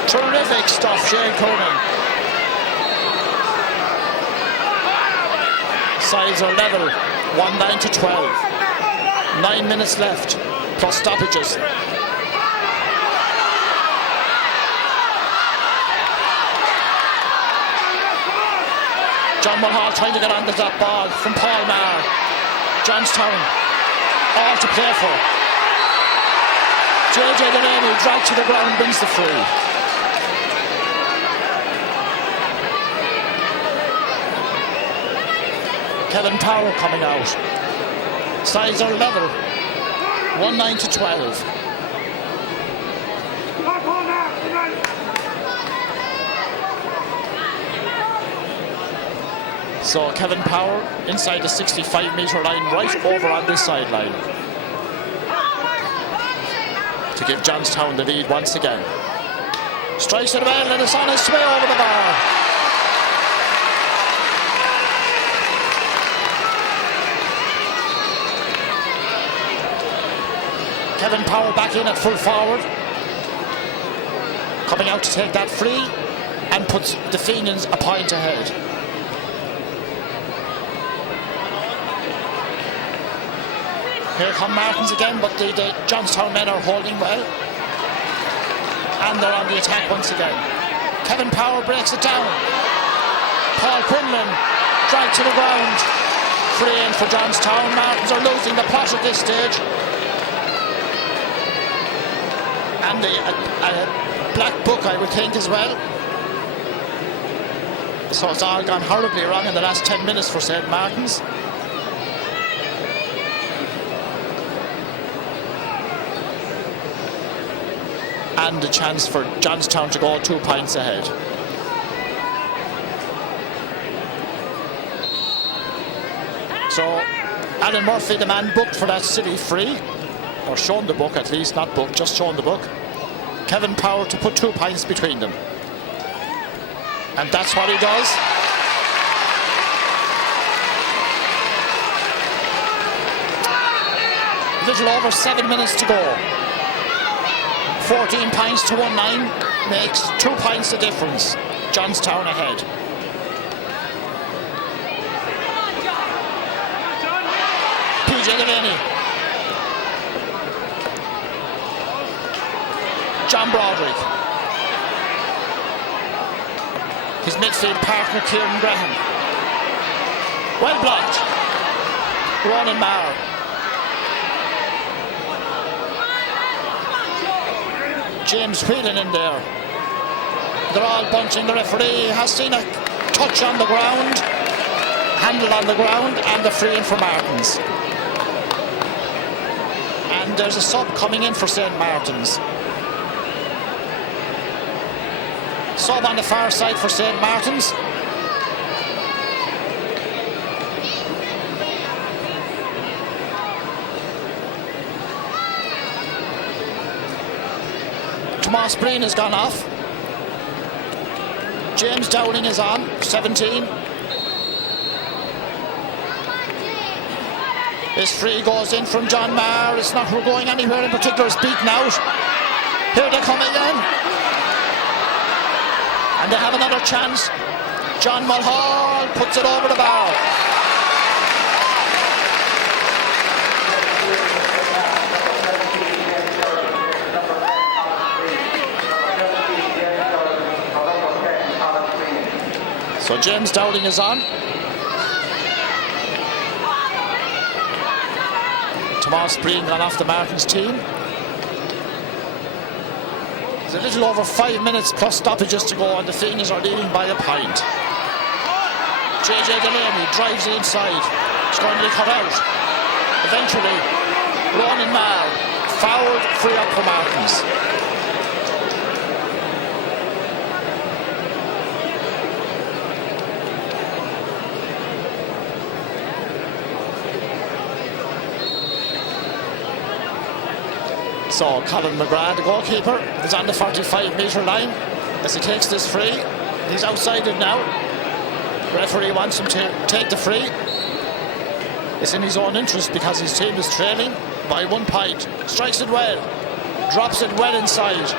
Terrific stuff, Shane Conan. Sides are level, 1-9 to 12. 9 minutes left, plus stoppages. John Mulhall trying to get onto that ball from Paul Maher. Johnstown, all to play for. JJ Delaney dragged to the ground, wins the free. Kevin Power coming out. Sides are level. 1-9 to 12. So Kevin Power inside the 65-metre line, right over on this sideline, to give Johnstown the lead once again. Strikes it well and it's on his way over the bar. Kevin Power back in at full forward. Coming out to take that free and puts the Fenians a point ahead. Here come Martins again, but the Johnstown men are holding well. And they're on the attack once again. Kevin Power breaks it down. Paul Quinlan dragged to the ground. Free in for Johnstown. Martins are losing the plot at this stage. And a black book, I would think, as well. So it's all gone horribly wrong in the last 10 minutes for St. Martin's. And a chance for Johnstown to go 2 points ahead. So Alan Murphy, the man booked for that city free, or shown the book at least, not booked, just shown the book. Kevin Power to put 2 points between them. And that's what he does. A little over 7 minutes to go. 14 points to 1-9 makes 2 points the difference. Johnstown ahead. PJ Delaney. John Broderick. His midfield partner Kieran Graham. Well blocked. Ronan Maher. James Whelan in there. They're all bunching. The referee has seen a touch on the ground, handle on the ground, and the free in for Martins. And there's a sub coming in for St. Martin's. Sub on the far side for St. Martin's. Tomas Breen has gone off. James Dowling is on, 17. This free goes in from John Maher. It's not going anywhere in particular. It's beaten out. Here they come again. And they have another chance. John Mulhall puts it over the bar. So James Dowling is on. Tomas Breen gone off the Martins team. There's a little over 5 minutes plus stoppages to go, and the Fenians are leading by a point. JJ Delaney drives it inside. It's going to be cut out. Eventually, Ronan Maher fouled, free up for Martins. So Colin McGrath, the goalkeeper, is on the 45-metre line as he takes this free. He's outside it now. The referee wants him to take the free. It's in his own interest because his team is trailing by 1 point. Strikes it well, drops it well inside.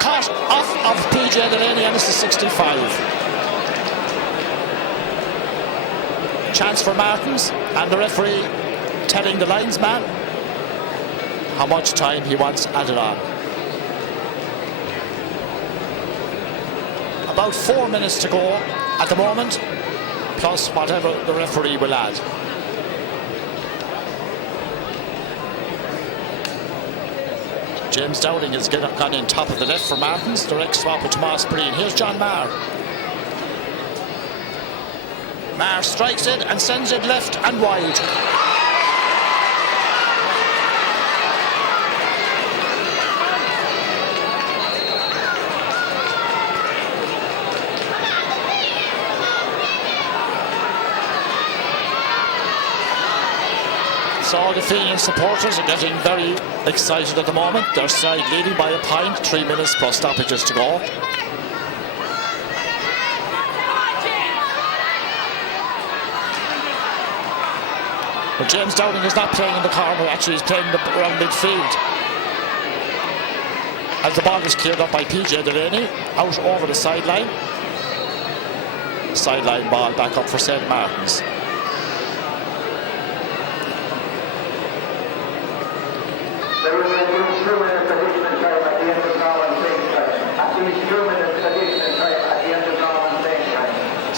Caught off of PJ Delaney, and it's the 65. Chance for Martins, and the referee telling the linesman how much time he wants added on. About 4 minutes to go at the moment, plus whatever the referee will add. James Dowling has gone in top of the left for Martins. Direct swap with Tomas Breen. Here's John Maher. Maher strikes it and sends it left and wide. So all the Fenian supporters are getting very excited at the moment. Their side leading by a point, 3 minutes plus stoppages to go. But James Dowling is not playing in the corner, actually he's playing around midfield. As the ball is cleared up by PJ Delaney, out over the sideline. Sideline ball back up for St. Martin's. There was a new 2 minutes additional time at the end of normal playing time. At least 2 minutes additional time at the end of normal playing time.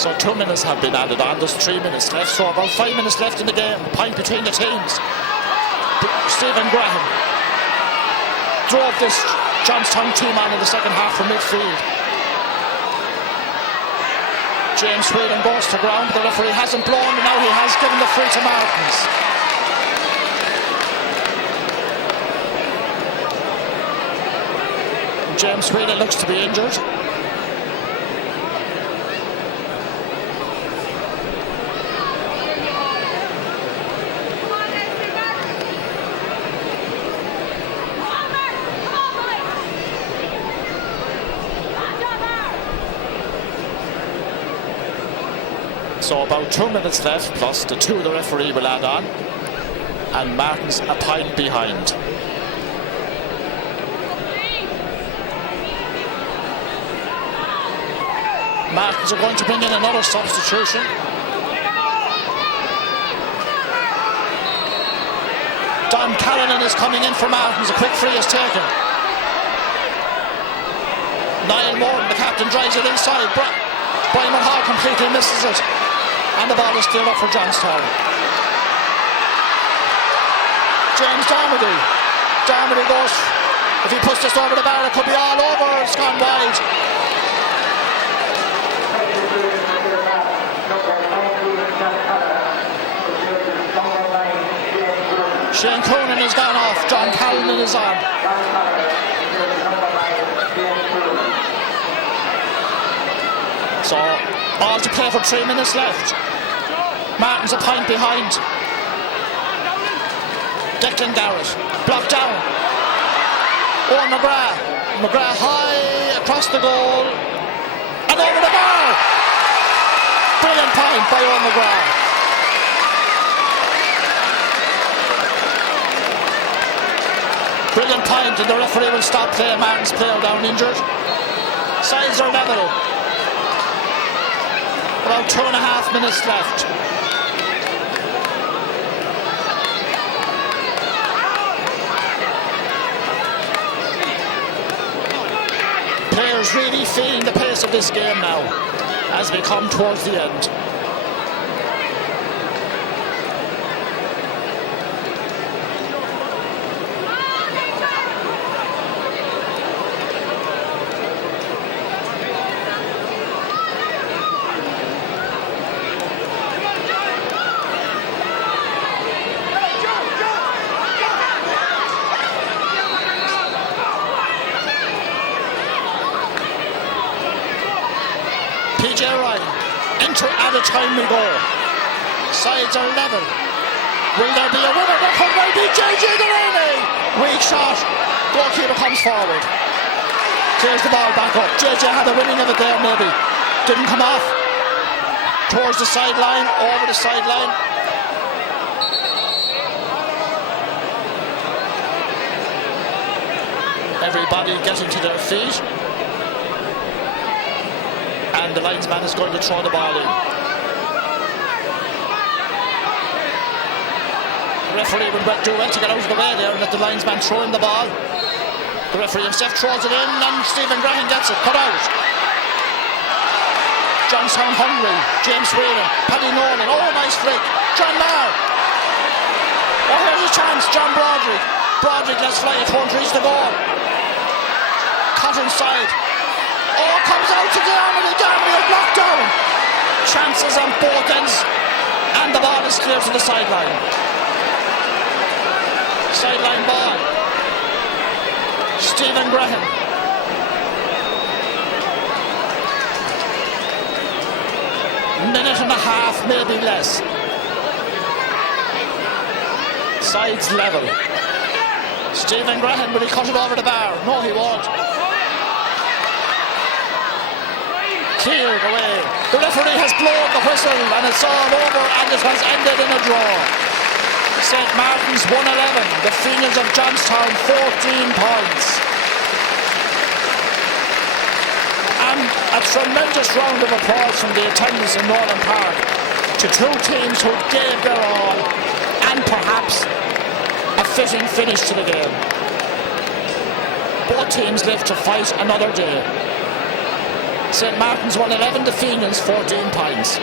So 2 minutes have been added on. There's 3 minutes left. So about 5 minutes left in the game. Point between the teams. Stephen Graham drove this Johnstown team on in the second half from midfield. James Whelan goes to ground. The referee hasn't blown, and now he has given the free to Martins. James Whelan looks to be injured. So about 2 minutes left, plus the 2 the referee will add on. And Martin's a point behind. Martins are going to bring in another substitution. Don Callanan is coming in for Martins. A quick free is taken. Niall Morton, the captain, drives it inside. Brian Hall completely misses it. And the ball is still up for Johnstown. James Darmody. Darmody goes. If he puts this over the bar, it could be all over. It's gone wide. Shane Coonan has gone off. John Callanan is on. So, all to play for 3 minutes left. Martin's a point behind. Declan Garrett, blocked down. Owen McGrath. McGrath high across the goal. And over the bar. Brilliant point by Owen McGrath. Brilliant point, and the referee will stop play. Martin's player down injured. Sides are level. About 2.5 minutes left. Players really feeling the pace of this game now as we come towards the end. PJ Ryan, enter at a time we go. Sides are level. Will there be a winner? There could well be JJ Delaney. Weak shot. Goalkeeper comes forward. Clears the ball back up. JJ had a winning of it there maybe. Didn't come off. Towards the sideline, over the sideline. Everybody getting to their feet. And the linesman is going to throw the ball in. The referee would do well to get out of the way there and let the linesman throw in the ball. The referee himself throws it in and Stephen Graham gets it, cut out. Johnstown hungry. James Whelan, Paddy Nolan, oh nice flick. John Marr. Oh here's a chance, John Broderick. Broderick lets fly, it won't reach the goal. Cut inside. Oh, comes out to Darmody. Darmody is blocked down. Chances on both ends. And the ball is clear to the sideline. Sideline ball. Stephen Graham. Minute and a half, maybe less. Sides level. Stephen Graham, will he cut it over the bar? No, he won't. Cleared away. The referee has blown the whistle and it's all over and it has ended in a draw. St. Martin's 1-11, the Fenians of Johnstown 14 points. And a tremendous round of applause from the attendants in Northern Park to two teams who gave their all and perhaps a fitting finish to the game. Both teams live to fight another day. St Martin's won 11, the Fenians 14 points.